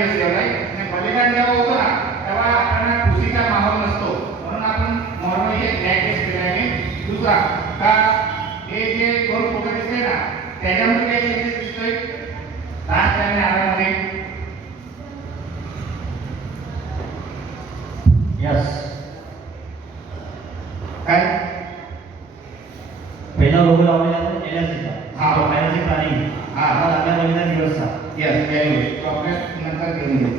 दिवस ठेवलाय आणि बलिदान जेव्हा होतो ना तेव्हा आपल्याला खुशीचा माहोल नसतो, म्हणून आपण नॉर्मली एक टेस्ट केल्याने दुसरा का हे जे दोन फोटो दिसले ना त्याच्यामध्ये काय चेंजेस दिसतोय लास्ट आणि आरामध्ये. यस काय पहिला लोगो लावलेला आपण एलएससीचा. हा. तो फायनान्शियल प्लॅनिंग. हा. हा आपल्या पहिला दिवसचा. Yes very good. चॉकलेट नंतर घेऊन येऊ.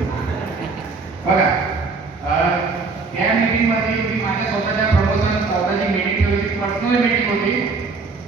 बघा या मीटिंगमध्ये मी माझ्या स्वतःच्या प्रमोशन स्वतःची मीटिंग ठेवली होती, पर्सनल मीटिंग होती,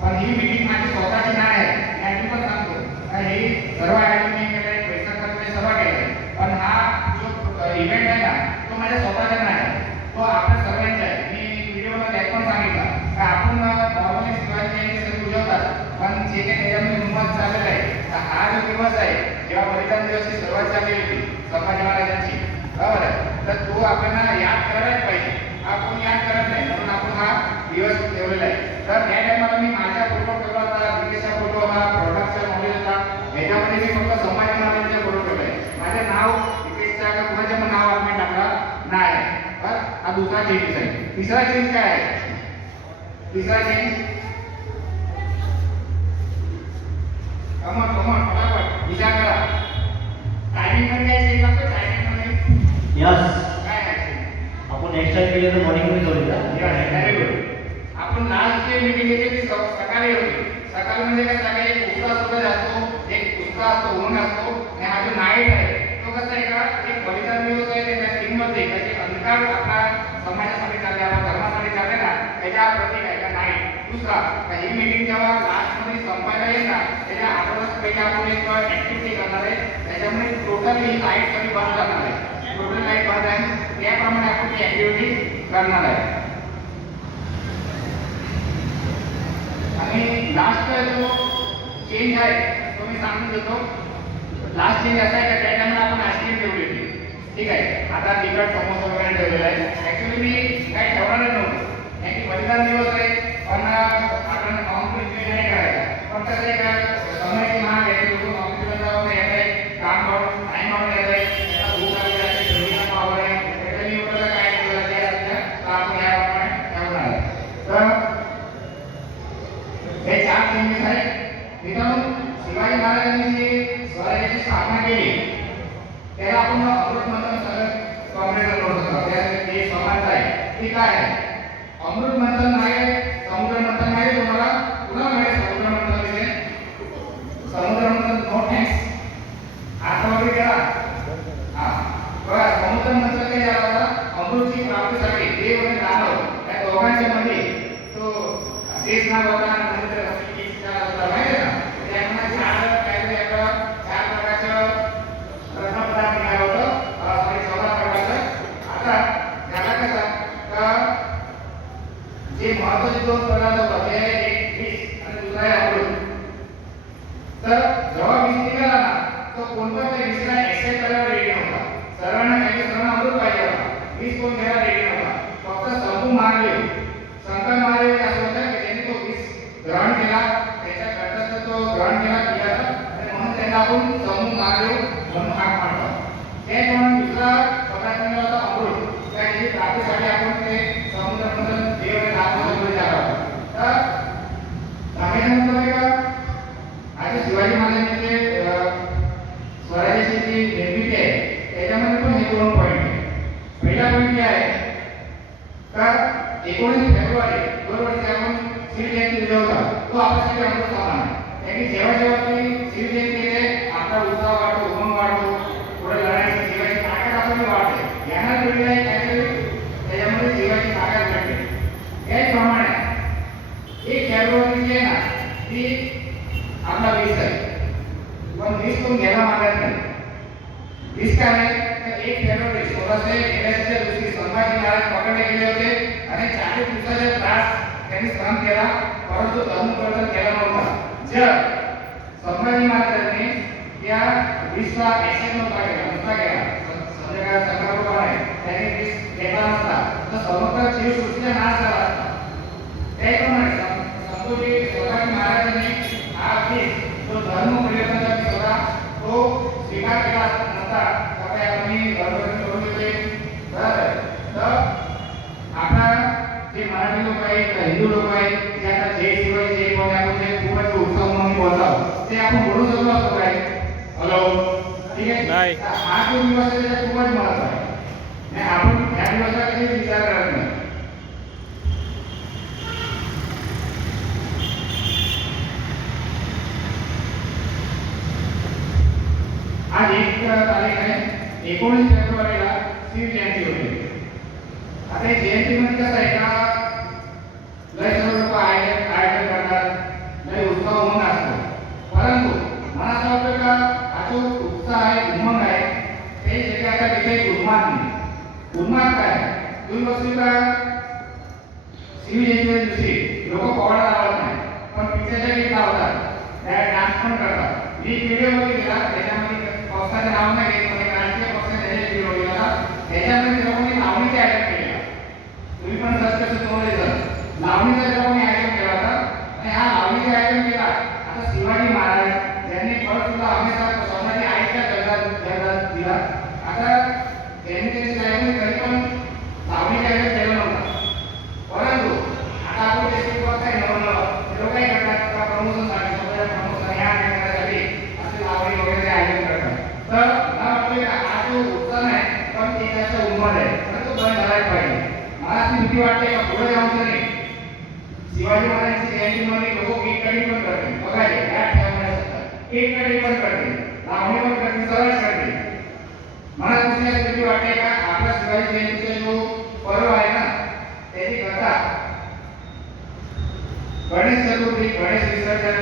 पण ही मीटिंग माझी स्वतःची नाही आहे. याची पण सांगतो हे सर्व आयोजन केले, पैसा खर्च सर्व केले, पण हा जो इव्हेंट आहे ना तो माझ्या स्वतःचा नाही आहे, तो आपल्या सर्वांचा आहे. मी व्हिडिओला त्यात पण सांगितलं की आपण नॉर्मली शिवाजी जयंती सण उजवतात, पण जे काही त्याच्यामध्ये हिंमत चाललेलं आहे तर हा जो दिवस आहे जेव्हा बलिदान दिवसची सुरुवात झाली होती संभाजी महाराजांची, बरोबर आहे, तर तो आपल्याला याद करायलाच पाहिजे. आपण याद करत नाही म्हणून आपण हा दिवस ठेवलेला आहे. तर या टायमाला मी माझ्या फोटो ठेवला होता, विदेशा फोटो होता, प्रोडक्टचा नॉलेज होता, ह्याच्यामध्ये मी फक्त संभाजी महाराजांचे फोटो ठेवले. माझे नाव विदेशच्या का कुणाचे पण नाव आम्ही टाकला नाही. तर हा दुसरा चेंज आहे. तिसरा चेंज काय आहे? तिसरा चेंज कमॉन फटाफट विचार करा. टायमिंग मध्ये काय चेंज लागतो? टायमिंग मध्ये यस काय आहे? आपण नेक्स्ट टाइम केले तर मॉर्निंग मध्ये करूया. Very good. आपण लास्ट जे मीटिंग घेतली ती सकाळी होती. सकाळी म्हणजे काय, सकाळी एक उत्साह सुद्धा असतो, एक उत्साह असतो, ऊन असतो, आणि हा जो नाईट आहे तो कसा आहे का एक बलिदान दिवस आहे. त्या टीममध्ये कसे अधिकार आपला समाजासाठी चालले, आपल्या धर्मासाठी चालले ना, त्याच्या प्रतीक आहे का नाईट. दुसरा ही मीटिंग जेव्हा लास्ट मध्ये संपायला येईल ना त्याच्या आठवड्यात पहिले आपण एक ऍक्टिव्हिटी करणार आहे. त्याच्यामुळे टोटली लाईट सगळी बंद करणार आहे. टोटल लाईट बंद आहे, त्याप्रमाणे आपण ती ऍक्टिव्हिटी करणार आहे. आणि लास्ट जो चेंज आहे तो मी सांगून देतो. लास्ट चेंज असा आहे का त्या टायमाला आपण आईस्क्रीम ठेवली होती, ठीक आहे. आता तिखट समोसा वगैरे ठेवलेला आहे. ऍक्च्युली मी काही ठेवणारच नव्हतं, कारण की बलिदान दिवस आहे, पण आपण कॉम्प्लिमेंट नाही करायचा. पण कसं आहे का समयाची महाग आहे, लोक कॉम्प्लिमेंट येत आहे, काम करून टाइम वाढून येत आहे, त्याला भूक लागली आहे, शरीराला पावर आहे, त्याच्या निवडलं काय केलं ते असल्या तर आपण याप्रमाणे ठेवणार आहे. तर हे चार चेंजेस आहेत. मित्रांनो, शिवाजी महाराजांनी जी स्वराज्याची स्थापना केली त्याला आपण अमृत मंथन सगळं कॉम्प्रेटर करू शकतो. त्यासाठी ते समानता आहे, ती काय आहे? अमृत मंथन नाही, समुद्र मंथन नाही. तुम्हाला पुन्हा माहिती समुद्र मंथन म्हणजे समुद्र मंथन नो थँक्स आठवडी करा. हा बघा, समुद्र मंथन काय झाला होता? अमृतची प्राप्तीसाठी देव आणि दानव या दोघांच्या मध्ये तो शेष नाव होता आणि नंतर हकीकीचा होता, माहिती आहे ना. त्यामुळे चार प्रकारचं रत्नपदार्थ मिळालं होतं, 14 प्रकारचं. आता त्याला कसं का जे महत्वाचे दोन पदार्थ होतात ते एक विष आणि दुसरा आहे अमृत. तर जेव्हा विष निघाला ना तो कोणता त्या विषला एक्सेप्ट करायला रेडी नव्हता. सर्वांना अमृत पाहिजे होता, विष कोण घ्यायला रेडी नव्हता. फक्त शंभू महादेव शंकर महादेव असं होतं की त्यांनी तो विष ग्रहण केला, त्याच्या घटाचा तो ग्रहण केला आणि म्हणून त्यांना आपण शंभू महादेव म्हणून हाक मारतो. त्याप्रमाणे दुसरा पदार्थ होता अमृत. त्याची प्राप्तीसाठी आपण ते समुद्र मंथन देव आणि दानवाकडे जात आहोत. तर सांगितल्यानंतर का आज शिवाजी महाराजांचे स्वराज्याची जी निर्मिती आहे त्याच्यामध्ये पण हे दोन पॉईंट आहे. पहिला पॉईंट काय आहे तर 19 फेब्रुवारी दरवर्षी आपण शिवजयंती उजवतात, तो आपल्यासाठी अमृत समान आहे. कारण जेव्हा जेव्हा ती शिवजयंतीने आपला उत्साह वाढतो, उमंग वाढतो, पुढे लढायची शिवायची ताकद आपली वाढते. यांना पिढीला एक काहीतरी त्याच्यामध्ये शिवायची ताकद भेटते. त्याचप्रमाणे 1 फेब्रुवारी जी आहे ना ती आपला वीस आहे, पण वीस कोण घ्यायला मागत नाही. वीस काय आहे तर 1 फेब्रुवारी 1681 दिवशी संभाजी महाराज पकडले गेले होते आणि 40 दिवसाचा त्रास त्यांनी सहन केला, परंतु धर्मपरिवर्तन केला नव्हता. जर संभाजी महाराजांनी त्या वीसला ऍक्सेप्ट नव्हता केला, नुसता केला संध्याकाळ संकल्प आहे त्यांनी वीस घेतला नसता तर समग्र जीवसृष्टीचा नाश झाला असता. त्याप्रमाणे संभाजी महाराजांनी हा वीस जो धर्म परिवर्तनाचा होता तो स्वीकार केला नसता ठीक आहे नाही. तर हा जो दिवस आहे त्याचा खूपच महत्व आहे आणि आपण ह्या दिवसाचा कधीच विचार करत नाही. आज 1 तारीख आहे. 19 फेब्रुवारीला शिव जयंती होती. आता ही जयंती म्हणजे कसं आहे का लय सर्व लोक आयोजन करतात, लय उत्साह होऊन असतो. परंतु मला असं वाटतं का हा जो उत्साह आहे, उमंग आहे, ते जगाच्या तिथे उन्माद नाही. उन्माद काय तुम्ही बघतो का शिव जयंतीच्या दिवशी लोक पोवाडा लावत नाही, पण पिक्चरच्या गीत लावतात, त्या डान्स पण करतात. मी व्हिडिओ बघितला त्याच्यामध्ये पक्षाचं नाव नाही घेत, पण राजकीय पक्षाचा व्हिडिओ बघितला त्याच्यामध्ये ते लोकांनी लावणीचे आयोजन केलेला. तुम्ही पण सर्च करून तुम्हाला दिसत लावणीचा लोकांनी आयोजन केला होता आणि हा लावणीचे आयोजन केला. आता शिवाजी महाराज यांनी परत सुद्धा हमेशा स्वतःची आईच्या जगात दिला. आता त्यांनी त्यांची लावणी तरी पण लावणीचे आयोजन केलं नव्हतं. परंतु आता आपण देशमुख काय नवलं ते लोक काय करतात का प्रमोशनसाठी स्वतःच्या प्रमोशन या करण्यासाठी असे लावणी वगैरे आयोजन करतात. तर मला वाटतं की हा जो उत्साह आहे पण ते त्याचा उन्माद आहे, पण तो बंद झालाच पाहिजे. मला अशी भीती वाटते का पुढे जाऊन तरी शिवाजी महाराजांची जयंतीमध्ये लोक केक कटिंग पण करतील. बघायचे या ठेवण्यासाठी केक कटिंग पण करतील, लावणी पण करतील, सगळंच करतील. मला दुसरी अशी भीती वाटते का आपल्या शिवाजी जयंतीचा जो पर्व आहे ना त्याची कथा गणेश चतुर्थी, गणेश विसर्जन,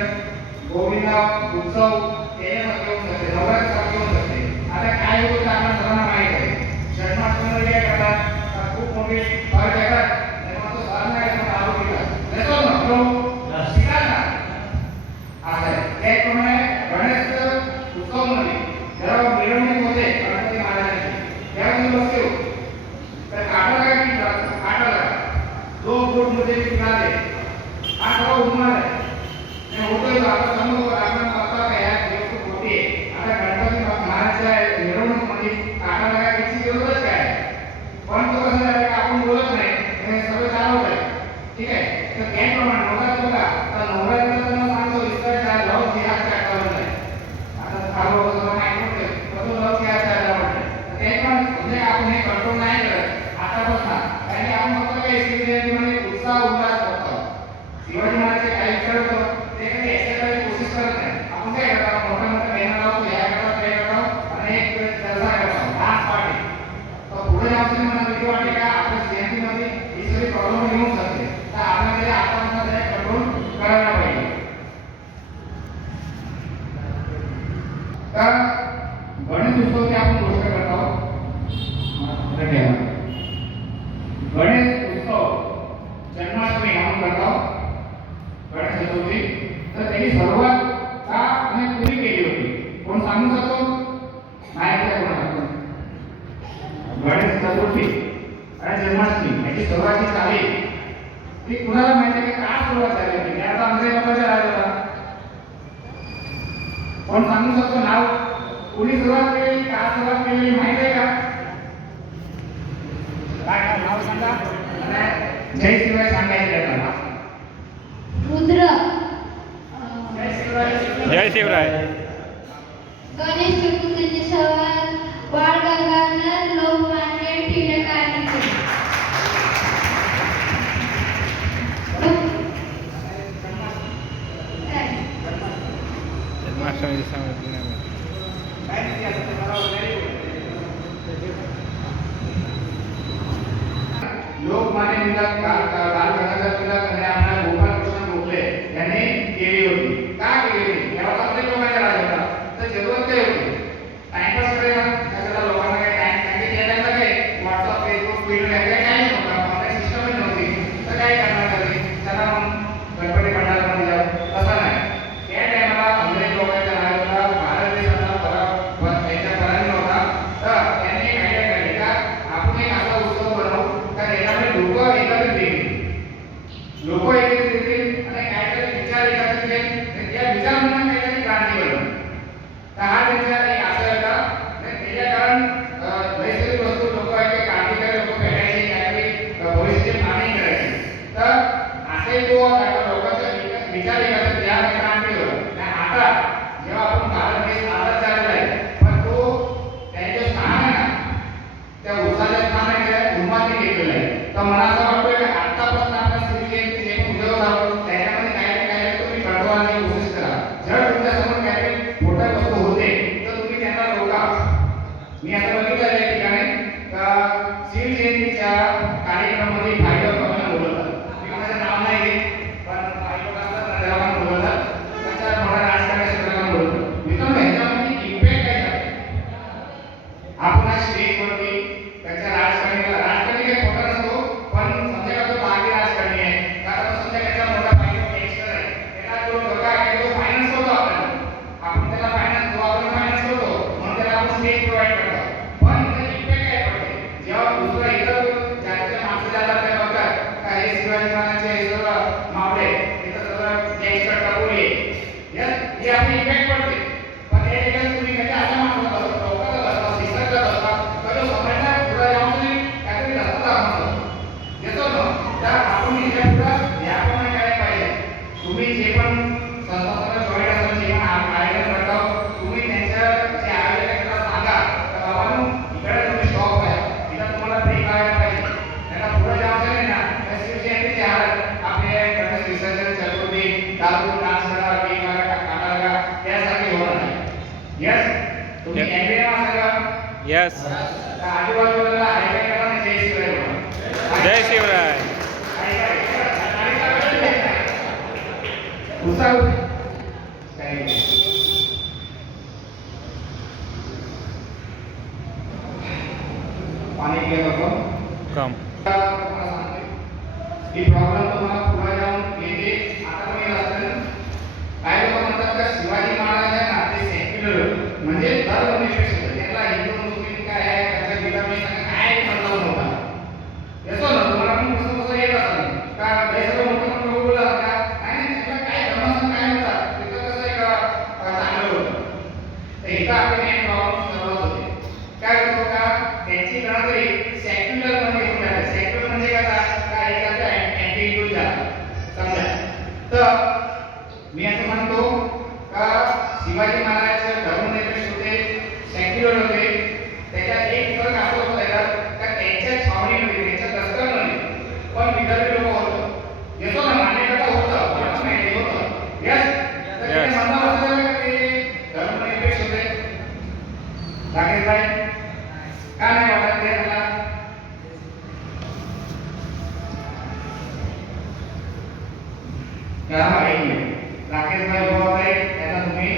गोविंदा उत्सव त्याच्यामध्ये येऊन जाते, नवरात्र येऊन जाते. आता काय होतं आपल्या सर्वांना माहीत आहे. जन्माष्टमीला काय करतात का खूप मोठी पार्टी करतात आणि मग तो सण नाही पण दारू पितात. येतो ना तो शिकार ना असं आहे. त्याप्रमाणे गणेश उत्सवमध्ये जेव्हा मिरवणूक होते गणपती महाराजांची त्यावेळी बसतो तर काटा काय पितात, काटाला 2 फूट मध्ये पिकाले हा सगळा उन्माद आहे. आणि होतोय तो आता समोर आपण बघता का या गोष्ट होते. आता गणपती महाराजांच्या मिरवणुकीमध्ये काटाला काय किती जरूरच काय, पण तो कसं झालं की आपण बोलत नाही हे सगळं चालवत आहे. ठीक आहे तर त्याप्रमाणे नवरात्र बघा तर नवरात्र तर सांगतो विसर्जन लव जिहाच्या आठवण नाही. आता फार लोक सर्व माहिती पडते पण तो लव जिहाच्या आठवण नाही. त्याप्रमाणे म्हणजे आपण हे कंट्रोल नाही करत आतापासून, कारण की आपण फक्त काही शिव जयंतीमध्ये उत्साह उल्हास करतो. शिवाजी महाराज काय विचार होतो ते कधी एक्सरसाइज कोशिश करत नाही. आपण काय करतो मोठ्या मोठ्या मेहनत लावतो, ह्या करतो ते करतो आणि एक जलसा करतो डान्स पार्टी. तर पुढे जाऊन मला भीती वाटते का आपल्या जयंतीमध्ये ही सगळी प्रॉब्लेम येऊन जाते. तर आपल्याला ते आतापासून ते कंट्रोल करायला पाहिजे. तर गणेश उत्सवची आपण गोष्ट करत आहोत. गणेश उत्सव जन्माष्टमी म्हणून करत आहोत, गणेश चतुर्थी. तर त्यांनी सुरुवात का आणि पुरी केली होती कोण सांगू शकतो? माहिती आहे कोणाला? गणेश चतुर्थी आणि जन्माष्टमी याची सुरुवात जी झाली ती कुणाला माहिती आहे का सुरुवात झाली होती? आता अंग्रेज लोकांचा राज होता. कोण सांगू शकतो नाव? कुणी सुरुवात केली, का सुरुवात केली माहिती आहे का? काय नाव सांगा. जय शिवाय सांगायचं त्याला. रुद्र जय शिवराय. गणेश चतुर्थीची सुरुवात बाळ गंगाधर लोकमान्य टिळकांनी केली. जन्माष्टमी सांगितलं नाही. लोकमान्य टिळक बाळ गंगाधर टिळक आणि आपल्या गोपालकृष्ण गोखले यांनी केली होती. का केली होती? तेव्हा आपले लोकांचा राज होता तर जरूरत काय होती? टाइमपास करायला त्याच्याला लोकांना काही टाइम नाही. त्या टाइमला काय व्हॉट्सअप फेसबुक ट्विटर काही नव्हता, ऑनलाईन सिस्टमच नव्हती. तर काय करणार तरी त्याला मग गणपती मंडळामध्ये जाऊ तसं नाही. त्या टायमाला अंग्रेज लोकांचा राज होता, भारत देश आपला त्यांच्या पराधीन होता. तर त्यांनी एक आयडिया काढली का आपण एक असा उत्सव बनवू का त्याच्यामध्ये लोक एकत्रित येतील. मी आता बघितलं या ठिकाणी का शिवजयंतीच्या कार्यक्रमामध्ये काही लोकांना बोलवतात. मी कोणाचं नाव नाही घेत, पण काही लोक असतात ना त्याला पण बोलवतात. त्याच्या मोठ्या राजकारणी क्षेत्राला बोलवतात. मित्रांनो ह्याच्यामध्ये इम्पॅक्ट काय झाला? आपण आज स्टेजवरती त्याच्या राजकारणी काही खोटा नसतो, पण समजा का तो भागी राजकारणी आहे, आता तो समजा त्याचा मोठा पाहिजे एक्स्ट्रा आहे, त्याला तो बघा आहे तो फायनान्स करतो आपण त्याला फायनान्स जो आपण फायनान्स करतो म्हणून त्याला आपण स्टेज प्रोव्हाइड करतो. पण इथे इम्पॅक्ट काय पडते जेव्हा दुसरा इतर जातीच्या माणसं जातात ते बघतात का हे शिवाजी महाराजांचे हे सगळं मावळे इथं सगळं गँगस्टर टपोरी यस हे आपली इम्पॅक्ट पडते. पण हे ठिकाणी तुम्ही कधी असं माणसं बसता लोकांना बसता शिस्तला बसता कधी समजता पुढे जाऊन तुम्ही काहीतरी रस्ता दाखवतो येतो ना तर आपण इथे पुढे याप्रमाणे काय पाहिजे. तुम्ही जे पण संस्थांना जॉईन असाल जे पण आयोजन करता तुम्ही त्यांच्या जे आयोजक आहे त्याला सांगा तर बाबांनो इकडे तुम्ही स्टॉप आहे इथं तुम्हाला ब्रेक लावायला पाहिजे. त्यांना पुढे जायचं नाही ना तर शिवजयंतीचे हालत आपले गणेश विसर्जन चतुर्थी दारू डान्स करा केक लागा काटा लागा त्यासारखे होणार नाही. यस तुम्ही एनडीए सगळं यस. आजूबाजूला हायवे करा आणि जय शिवराय म्हणा. जय शिवराय. उत्साह पाणी पिलं होतं कम. ही प्रॉब्लेम तुम्हाला पुढे जाऊन येते. आता पण येत असेल. काही लोक म्हणतात का शिवाजी महाराज आहे ना ते सेक्युलर म्हणजे धर्मनिरपेक्ष होते. त्याला हिंदू मुस्लिम काय आहे त्याच्या विधान काय मतलब नव्हता. येतो ना तुम्हाला पण कसं येत असेल का हे सगळं मोठं मोठं बोललं का नाही त्याला काय धर्माचं काय नव्हता तिथं कसं एक चांगलं होतं. तर इथं आपले मेन प्रॉब्लेम सुरुवात होते. काय होतो का त्यांची गणतरी सेक्युलर मध्ये होऊन जाते. सेक्युलर म्हणजे कसा एखादा अँटी इंडियन झाला समजा. तर मी असं म्हणतो का शिवाजी महाराज धर्मनिरपेक्ष होते सेक्युलर होते. त्याच्यात एक फरक असं होता का त्यांच्या छावणीमध्ये त्यांच्या दस्तरमध्ये पण विदर्भी लोक होतं. येतो ना मान्यता होतं पण माहिती होतं. यस तर ते म्हणणं असं का ते धर्मनिरपेक्ष होते. राकेश भाई का नाही वाटत ते मला क्या माहिती राकेश भाई बोलत आहे त्यांना तुम्ही